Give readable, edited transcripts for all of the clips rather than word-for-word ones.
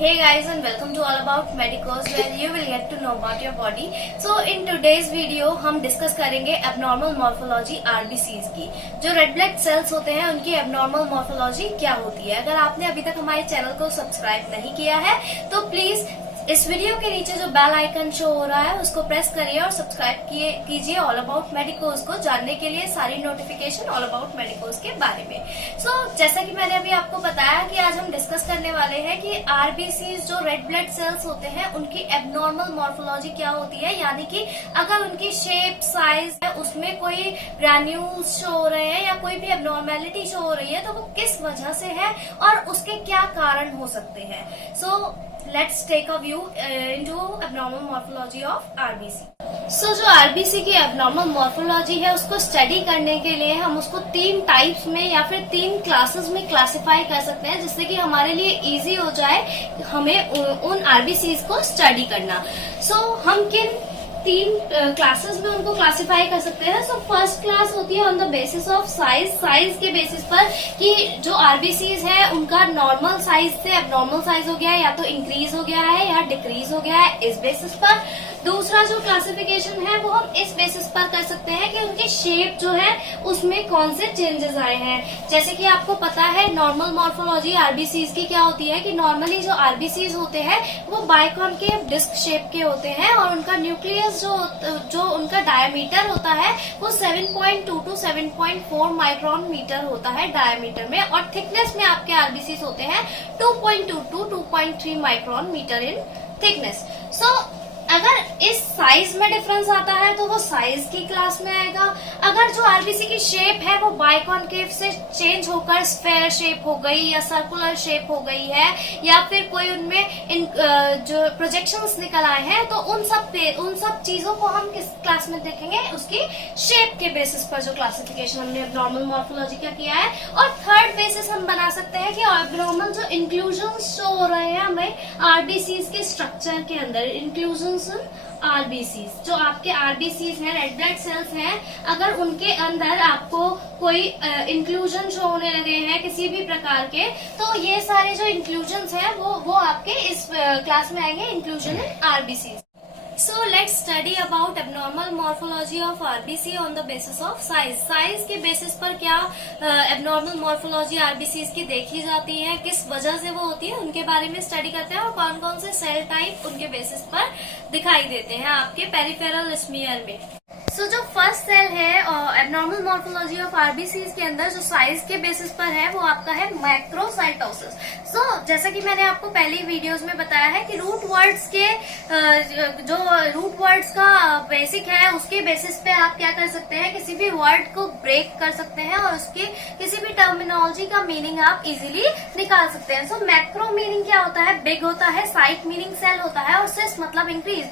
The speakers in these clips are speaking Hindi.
Hey guys and welcome to All About Medicos where you will get to know about your body. So in today's video हम डिस्कस करेंगे एबनॉर्मल मॉर्फोलॉजी आरबीसीज की। जो रेड ब्लड सेल्स होते हैं उनकी एबनॉर्मल मॉर्फोलॉजी क्या होती है। अगर आपने अभी तक हमारे चैनल को सब्सक्राइब नहीं किया है तो प्लीज इस वीडियो के नीचे जो बेल आइकन शो हो रहा है उसको प्रेस करिए और सब्सक्राइब कीजिए ऑल अबाउट मेडिकोस को जानने के लिए सारी नोटिफिकेशन ऑल अबाउट मेडिकोस के बारे में। जैसा कि मैंने अभी आपको बताया कि आज हम डिस्कस करने वाले हैं कि आरबीसीज जो रेड ब्लड सेल्स होते हैं उनकी एबनॉर्मल मॉर्फोलॉजी क्या होती है, यानी कि अगर उनकी शेप साइज है उसमें कोई ग्रैन्यूल्स शो हो रहे हैं या कोई भी एबनॉर्मेलिटी शो हो रही है तो वो किस वजह से है और उसके क्या कारण हो सकते हैं। Let's take a view into abnormal morphology of RBC. जो RBC की abnormal morphology है उसको स्टडी करने के लिए हम उसको 3 टाइप्स में या फिर 3 क्लासेस में क्लासिफाई कर सकते हैं, जिससे कि हमारे लिए इजी हो जाए हमें उन RBCs को स्टडी करना। हम किन 3 क्लासेस में उनको क्लासिफाई कर सकते हैं। फर्स्ट क्लास होती है on the basis of size के बेसिस पर कि जो आरबीसीज है उनका नॉर्मल साइज से एबनॉर्मल साइज हो गया है या तो इंक्रीज हो गया है या डिक्रीज हो गया है, इस बेसिस पर। दूसरा जो क्लासिफिकेशन है वो हम इस बेसिस पर कर सकते हैं कि उनकी शेप जो है उसमें कौन से चेंजेस आए हैं। जैसे कि आपको पता है नॉर्मल मॉर्फोलॉजी आरबीसीज की क्या होती है कि नॉर्मली जो आरबीसीज होते हैं वो बाइकॉनकेव डिस्क शेप के होते हैं और उनका न्यूक्लियस जो उनका डायमीटर होता है वो 7.2 टू 7.4 माइक्रोन मीटर होता है डायमीटर में, और थिकनेस में आपके आरबीसीज होते हैं 2.2 to 2.3 micron meter in thickness. अगर इस साइज में डिफरेंस आता है तो वो साइज की क्लास में आएगा। अगर जो आरबीसी की शेप है वो बाइकॉनकेव से चेंज होकर स्फेयर शेप हो गई या सर्कुलर शेप हो गई है या फिर कोई उनमें जो प्रोजेक्शंस निकल आए हैं तो उन सब चीजों को हम किस क्लास में देखेंगे, उसकी शेप के बेसिस पर जो क्लासिफिकेशन हमने एबनॉर्मल मॉर्फोलॉजी का किया है। और थर्ड बेसिस हम बना सकते हैं कि एबनॉर्मल जो इंक्लूजन शो हो रहे हैं हमें आरबीसीज के स्ट्रक्चर के अंदर, इंक्लूजन आरबीसीज जो आपके आरबीसीज हैं, रेड ब्लड सेल्स हैं, अगर उनके अंदर आपको कोई इंक्लूजन शो होने लगे हैं किसी भी प्रकार के, तो ये सारे जो इंक्लूजन्स हैं वो आपके इस क्लास में आएंगे, inclusion in RBCs. Let's study about abnormal morphology of RBC on the basis of size. Size के बेसिस पर क्या abnormal morphology RBCs की देखी जाती है, किस वजह से वो होती है, उनके बारे में स्टडी करते हैं और कौन कौन से सेल टाइप उनके बेसिस पर दिखाई देते हैं आपके पेरिफेरल स्मीयर में। जो फर्स्ट सेल है एबनॉर्मल मॉर्फोलॉजी ऑफ आरबीसीज के अंदर जो साइज के बेसिस पर है वो आपका है मैक्रोसाइटोसिस। जैसा कि मैंने आपको पहली वीडियोस में बताया है कि रूट वर्ड्स के जो रूट वर्ड्स का बेसिक है उसके बेसिस पे आप क्या कर सकते हैं, किसी भी वर्ड को ब्रेक कर सकते हैं और उसके किसी भी टर्मिनोलॉजी का मीनिंग आप इजीली निकाल सकते हैं। मैक्रो मीनिंग क्या होता है, बिग होता है, साइट मीनिंग सेल होता है और सिस मतलब इंक्रीज।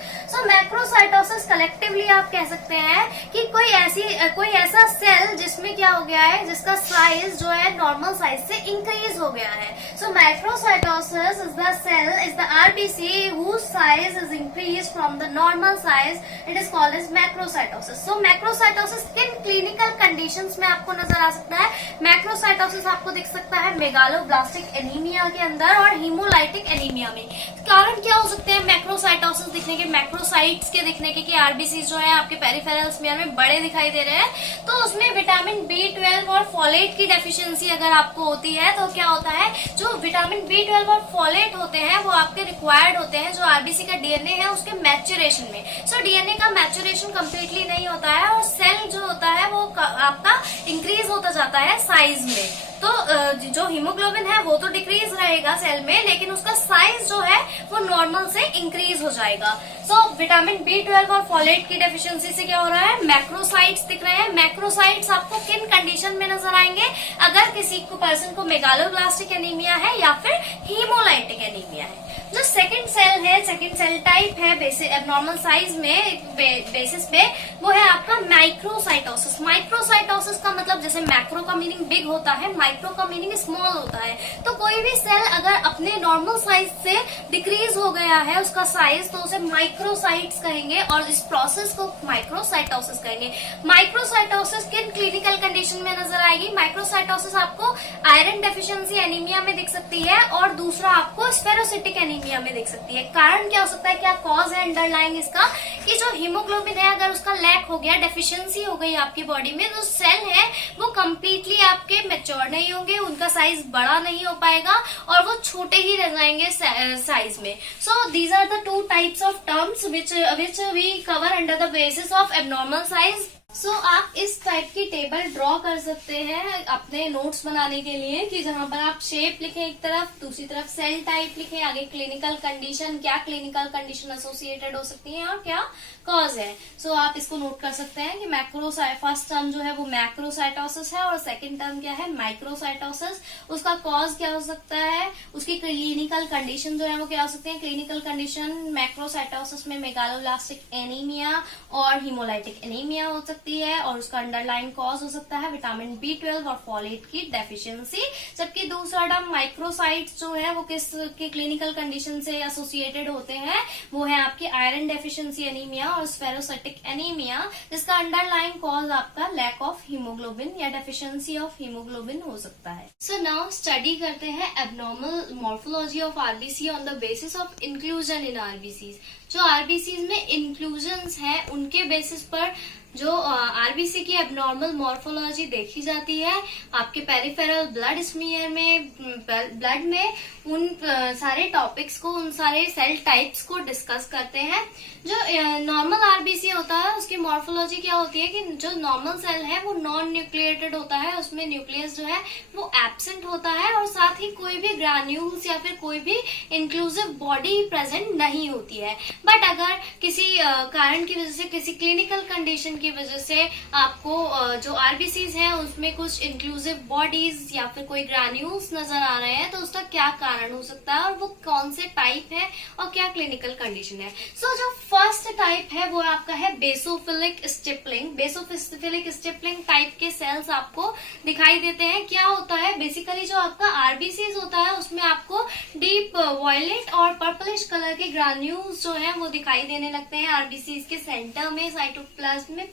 मैक्रोसाइटोसिस कलेक्टिवली आप कह सकते हैं कि कोई ऐसा सेल जिसमें क्या हो गया है, जिसका साइज जो है नॉर्मल साइज से इंक्रीज हो गया है। Macrocytosis is the cell is the RBC whose size is increased from the normal size, it is called as macrocytosis. Macrocytosis किन क्लिनिकल कंडीशंस में आपको नजर आ सकता है? मैक्रोसाइटोसिस आपको दिख सकता है मेगालोब्लास्टिक एनीमिया के अंदर और हीमोलाइटिक एनीमिया में। कारण क्या हो सकते हैं मैक्रोसाइटोसिस दिखने के, मैक्रोसाइट्स के दिखने के कि आरबीसी जो है आपके पेरिफेरल स्मीयर में बड़े दिखाई दे रहे हैं, तो उसमें विटामिन B12 और फोलेट की डेफिशिएंसी अगर आपको होती है तो क्या होता है, जो विटामिन B12 और फोलेट होते हैं वो आपके रिक्वायर्ड होते हैं जो आरबीसी का डीएनए है उसके मैच्योरेशन में। डीएनए का मैच्योरेशन कंप्लीटली नहीं होता है और सेल जो होता है वो आपका इंक्रीज होता जाता है साइज में। तो जो हीमोग्लोबिन है वो तो डिक्रीज रहेगा सेल में, लेकिन उसका साइज जो है वो नॉर्मल से इंक्रीज हो जाएगा। विटामिन B12 और फोलेट की डेफिशिएंसी से क्या हो रहा है, मैक्रोसाइट्स दिख रहे हैं। मैक्रोसाइट्स आपको किन कंडीशन में नजर आएंगे, अगर किसी को पर्सन को मेगालोब्लास्टिक एनीमिया है या फिर हीमोलाइटिक एनीमिया है। जो सेकंड सेल है, सेकंड सेल टाइप है एबनॉर्मल साइज में बेसिस पे, वो है आपका माइक्रोसाइटोसिस। माइक्रोसाइटोसिस का मतलब जैसे मैक्रो का मीनिंग बिग होता है, माइक्रो का मीनिंग स्मॉल होता है। तो कोई भी सेल अगर अपने नॉर्मल साइज से डिक्रीज हो गया है उसका साइज, तो उसे माइक्रोसाइट्स कहेंगे और इस प्रोसेस को माइक्रोसाइटोसिस कहेंगे। माइक्रोसाइटोसिस किन क्लिनिकल कंडीशन में नजर आएगी? माइक्रोसाइटोसिस आपको आयरन डेफिशिएंसी एनीमिया में दिख सकती है और दूसरा आपको स्फेरोसिटिक एनीमिया एनीमिया में दिख सकती है। कारण क्या हो सकता है, क्या कॉज है अंडरलाइंग इसका, कि जो हीमोग्लोबिन है अगर उसका लैक हो गया, डेफिशिएंसी हो गई आपकी बॉडी में, तो सेल है वो कंप्लीटली आपके मैच्योर नहीं होंगे, उनका साइज बड़ा नहीं हो पाएगा और वो छोटे ही रह जाएंगे साइज में। So these are the two types of terms which we cover under the basis of abnormal size. So आप इस टाइप की टेबल ड्रॉ कर सकते हैं अपने नोट्स बनाने के लिए, कि जहां पर आप शेप लिखें एक तरफ, दूसरी तरफ सेल टाइप लिखें, आगे क्लिनिकल कंडीशन, क्या क्लिनिकल कंडीशन एसोसिएटेड हो सकती है और क्या कॉज है। सो आप इसको नोट कर सकते हैं कि फर्स्ट टर्म जो है वो मैक्रोसाइटोसिस है और सेकंड टर्म क्या है, माइक्रोसाइटोसिस। उसका कॉज क्या हो सकता है, उसकी क्लिनिकल कंडीशन जो है वो क्या हो सकती है। क्लिनिकल कंडीशन मैक्रोसाइटोसिस में मेगालोब्लास्टिक एनीमिया और हीमोलाइटिक एनीमिया हो सकती है, और उसका अंडरलाइन कॉज हो सकता है विटामिन B12 और फॉलेट की डेफिशिएंसी। जबकि दूसरा टर्म माइक्रोसाइट्स जो है वो किस की क्लिनिकल कंडीशन से एसोसिएटेड होते हैं, वो है आपकी आयरन डेफिशिएंसी एनीमिया और स्फेरोसाइटिक एनीमिया, जिसका अंडरलाइन कॉज आपका लैक ऑफ हीमोग्लोबिन या डेफिशिएंसी ऑफ हीमोग्लोबिन हो सकता है। सो नाउ स्टडी करते हैं abnormal morphology of RBC on the basis of inclusion in RBCs. जो आरबीसीज में इंक्लूजन्स हैं उनके बेसिस पर जो आरबीसी की एबनॉर्मल मॉर्फोलॉजी देखी जाती है, आपके पेरिफेरल ब्लड स्मीयर में, ब्लड में उन सारे टॉपिक्स को, उन सारे सेल टाइप्स को डिस्कस करते हैं। जो नॉर्मल आरबीसी होता है उसकी मॉर्फोलॉजी क्या होती है कि जो नॉर्मल सेल है वो नॉन न्यूक्लिएटेड होता है, उसमें न्यूक्लियस जो है वो एब्सेंट होता है और साथ ही कोई भी ग्रैन्यूल्स या फिर कोई भी इंक्लूसिव बॉडी प्रेजेंट नहीं होती है। बट अगर किसी कारण की वजह से, किसी क्लिनिकल कंडीशन की वजह से आपको जो आरबीसीज हैं उसमें कुछ इंक्लूसिव बॉडीज या फिर कोई ग्रैन्यूल्स नजर आ रहे हैं, तो उसका क्या कारण हो सकता है और वो कौन से टाइप है और क्या क्लिनिकल कंडीशन है। सो जो फर्स्ट टाइप है वो आपका है basophilic stippling. Basophilic stippling type के सेल्स आपको दिखाई देते हैं। क्या होता है, बेसिकली जो आपका आरबीसीज होता है उसमें आपको डीप वॉयलेट और पर्पलिश कलर के ग्रैन्यूल्स जो है वो दिखाई देने लगते हैं आरबीसीज के सेंटर में, साइटोप्लाज्म में।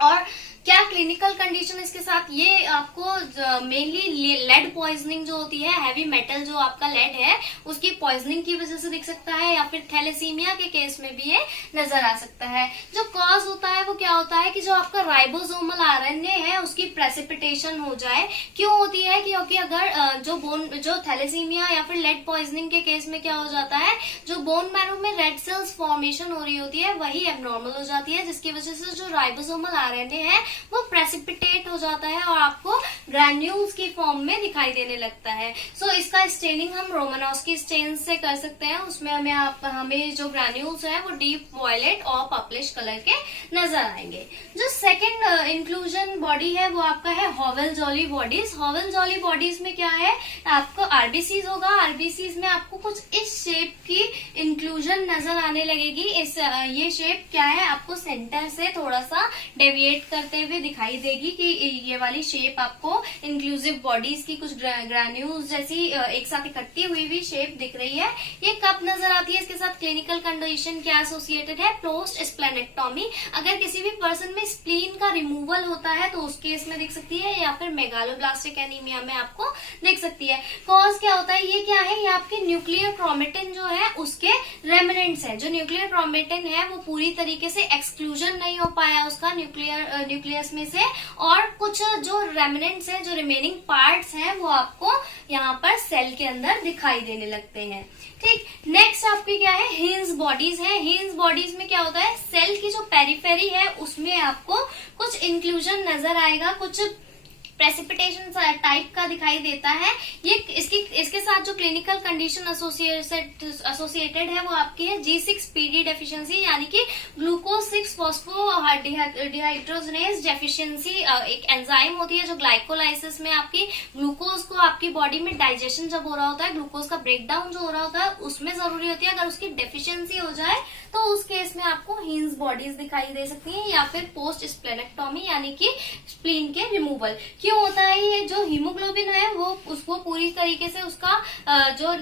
और क्या क्लिनिकल कंडीशन इसके साथ, ये आपको मेनली लेड पॉइजनिंग जो होती है, हैवी मेटल जो आपका लेड है उसकी पॉइजनिंग की वजह से दिख सकता है, या फिर थैलेसीमिया के केस में भी ये नजर आ सकता है। जो कॉज होता है वो क्या होता है कि जो आपका राइबोसोमल आरएनए है उसकी प्रेसिपिटेशन हो जाए। क्यों होती है, क्योंकि अगर जो थैलेसीमिया या फिर लेड पॉइजनिंग के केस में क्या हो जाता है, जो बोन मैरो में रेड सेल्स फॉर्मेशन हो रही होती है वही एबनॉर्मल हो जाती है, जिसकी वजह से जो राइबोसोमल आरएनए है वो प्रेसिपिटेट हो जाता है और आपको ग्रैन्यूल्स की फॉर्म में दिखाई देने लगता है। सो इसका स्टेनिंग हम रोमानोव्स्की स्टेन से कर सकते हैं। उसमें हमें जो ग्रैन्यूल्स है वो डीप वॉयलेट और पर्पलिश कलर के नजर आएंगे। जो सेकंड इंक्लूजन बॉडी है वो आपका है हॉवेल जॉली बॉडीज। हॉवेल जॉली बॉडीज में क्या है, आपको आरबीसीज होगा, आरबीसीज में आपको कुछ इस शेप की इंक्लूजन नजर आने लगेगी। ये शेप क्या है, आपको सेंटर से थोड़ा सा डेविएट करते हुए दिखाई देगी कि ये वाली शेप आपको इंक्लूसिव बॉडीज की कुछ ग्रैन्यूल्स जैसी एक साथ इकट्ठी हुई भी शेप दिख रही है। ये कब नजर आती है, इसके साथ क्लिनिकल कंडीशन क्या एसोसिएटेड है, पोस्ट स्प्लेनेक्टोमी। अगर किसी भी पर्सन में स्प्लीन का रिमूवल होता है तो उस केस में दिख सकती है, या फिर मेगालोब्लास्टिक एनीमिया में आपको दिख सकती है। कॉज क्या होता है, ये क्या है, ये आपके न्यूक्लियर क्रोमेटिन जो है उसके रेमिनेंट्स है। जो न्यूक्लियर क्रोमेटिन है वो पूरी तरीके से एक्सक्लूजन नहीं हो पाया उसका न्यूक्लियस में से, और कुछ जो रेमिनेंट्स हैं, जो रिमेनिंग पार्ट्स हैं वो आपको यहाँ पर सेल के अंदर दिखाई देने लगते हैं। ठीक, नेक्स्ट आपकी क्या है, हिंज बॉडीज है। हिंज बॉडीज में क्या होता है, सेल की जो पेरिफेरी है उसमें आपको कुछ इंक्लूजन नजर आएगा, कुछ प्रेसिपिटेशन टाइप का दिखाई देता है। ये इसके साथ जो क्लिनिकल कंडीशन एसोसिएटेड है वो आपकी है G6PD डेफिशिएंसी, यानी कि ग्लूकोज 6 फॉस्फोडिहाइड्रोजनेज डेफिशिएंसी। एक एंजाइम होती है जो ग्लाइकोलाइसिस में आपकी ग्लूकोज को आपकी बॉडी में डाइजेशन जब हो रहा होता है, ग्लूकोज का ब्रेकडाउन जो हो रहा होता है उसमें जरूरी होती है। अगर उसकी डेफिशिएंसी हो जाए तो उस केस में आपको हिंज बॉडीज दिखाई दे सकती हैं, या फिर पोस्ट स्प्लेनेक्टोमी यानी कि स्प्लीन के रिमूवल। क्यों होता है ये, जो हीमोग्लोबिन है वो उसको पूरी तरीके से उसका जो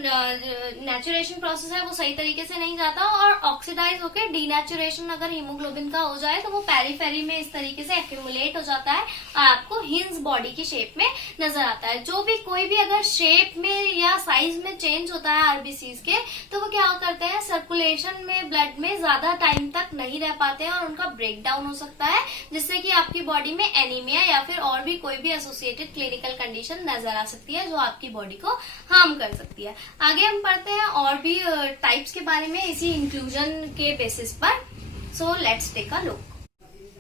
नेचुरेशन प्रोसेस है वो सही तरीके से नहीं जाता और ऑक्सीडाइज होकर डीनेचुरेशन अगर हीमोग्लोबिन का हो जाए तो वो पेरीफेरी में इस तरीके से एक्यूमुलेट हो जाता है और आपको हिंज बॉडी की शेप में नजर आता है। जो भी कोई भी अगर शेप में या साइज में चेंज होता है आरबीसीज के, तो वो क्या करते हैं, सर्कुलेशन में ब्लड में ज्यादा टाइम तक नहीं रह पाते हैं और उनका ब्रेक डाउन हो सकता है, जिससे कि आपकी बॉडी में एनीमिया या फिर और भी कोई भी एसोसिएटेड क्लिनिकल कंडीशन नजर आ सकती है जो आपकी बॉडी को हार्म कर सकती है। आगे हम पढ़ते हैं और भी टाइप्स के बारे में इसी इंक्लूजन के बेसिस पर। So let's take a look.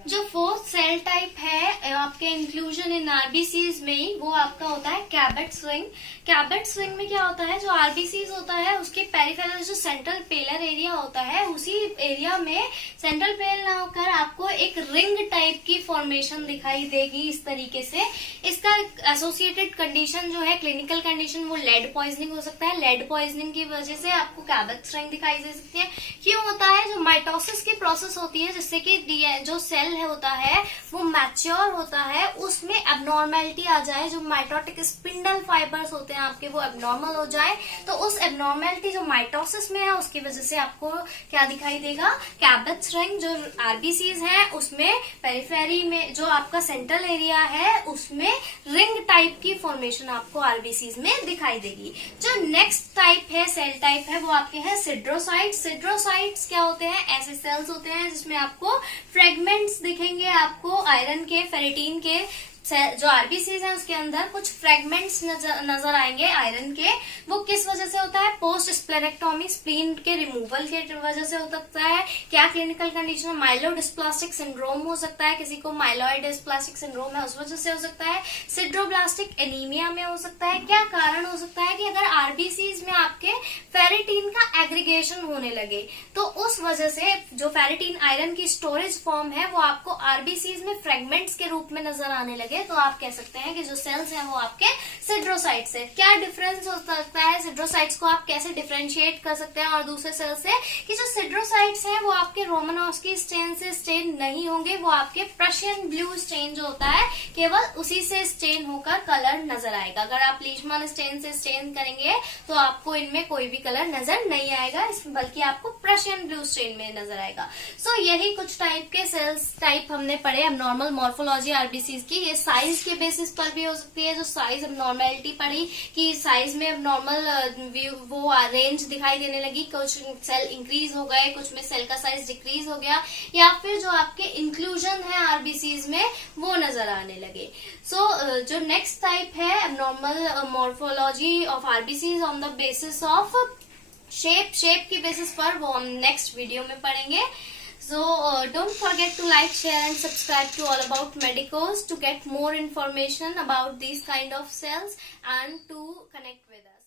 जो फोर्थ सेल टाइप है आपके इंक्लूजन इन आरबीसीज में ही, वो आपका होता है कैबेट स्विंग। कैबेट स्विंग में क्या होता है, जो आरबीसीज होता है उसके पेरिफेरल जो सेंट्रल पेलर एरिया होता है, उसी एरिया में सेंट्रल पेल ना होकर आपको एक रिंग टाइप की फॉर्मेशन दिखाई देगी इस तरीके से। इसका एसोसिएटेड कंडीशन जो है, क्लिनिकल कंडीशन, वो लेड पॉइजनिंग हो सकता है। लेड पॉइजनिंग की वजह से आपको कैबेट स्विंग दिखाई दे सकती है। क्यों होता है, जो माइटोसिस की प्रोसेस होती है जिससे कि जो सेल होता है वो मैच्योर होता है, उसमें एबनॉर्मेलिटी आ जाए, जो माइटोटिक स्पिंडल फाइबर्स होते हैं आपके वो एबनॉर्मल हो जाए, तो उस एबनॉर्मेलिटी जो माइटोसिस में है उसकी वजह से आपको क्या दिखाई देगा, कैबेट स्विंग। जो आरबीसीज है उसमें पेरिफेरी में जो आपका सेंट्रल एरिया है उसमें रिंग टाइप की फॉर्मेशन आपको आरबीसीज में दिखाई देगी। जो नेक्स्ट टाइप है, सेल टाइप है, वो आपके हैं सिड्रोसाइट्स। सिड्रोसाइट्स क्या होते हैं, ऐसे सेल्स होते हैं जिसमें आपको फ्रेगमेंट्स दिखेंगे, आपको आयरन के, फेरेटीन के। जो आरबीसीज है उसके अंदर कुछ फ्रेगमेंट्स नजर आएंगे आयरन के। वो किस वजह से होता है, पोस्ट स्प्लेनेक्टोमी, स्प्लीन के रिमूवल के वजह से हो सकता है। क्या क्लिनिकल कंडीशन, माइलोडिस्प्लास्टिक सिंड्रोम हो सकता है, किसी को माइलॉइड डिस्प्लास्टिक सिंड्रोम है उस वजह से हो सकता है। सिड्रोब्लास्टिक एनीमिया में हो सकता है। क्या कारण हो सकता है कि अगर आरबीसीज में आपके फेरेटीन का एग्रीगेशन होने लगे, तो उस वजह से जो फेरेटीन आयरन की स्टोरेज फॉर्म है वो आपको आरबीसीज में फ्रेगमेंट्स के रूप में नजर आने लगे, तो आप कह सकते हैं कि जो सेल्स हैं वो आपके सिड्रोसाइट्स है। क्या डिफरेंस हो सकता है, सिड्रोसाइट्स को आप कैसे डिफरेंशिएट कर सकते हैं और दूसरे सेल से, कि जो सिड्रोसाइट्स हैं वो आपके रोमानोव्स्की स्टेन से स्टेन नहीं होंगे, वो आपके प्रशियन ब्लू स्टेन जो होता है केवल उसी से स्टेन होकर कलर नजर आएगा। अगर आप लीशमान स्टेन से स्टेन करेंगे तो आपको इनमें कोई भी कलर नजर नहीं आएगा, बल्कि आपको प्रशियन ब्लू स्टेन में नजर आएगा। सो यही कुछ टाइप के सेल्स टाइप हमने पढ़े एबनॉर्मल मॉर्फोलॉजी आरबीसीज की। ये साइज के बेसिस पर भी हो सकती है, जो साइज एबनॉर्मेलिटी पड़ी कि साइज में एबनॉर्मल वो रेंज दिखाई देने लगी, कुछ सेल इंक्रीज हो गए, कुछ में सेल का साइज डिक्रीज हो गया, या फिर जो आपके इंक्लूजन है आरबीसीज में वो नजर आने लगे। सो जो नेक्स्ट टाइप है abnormal morphology of RBCs on the basis of shape की बेसिस पर, वो हम नेक्स्ट वीडियो में पढ़ेंगे। So don't forget to like, share and subscribe to All About Medicos to get more information about these kind of cells and to connect with us.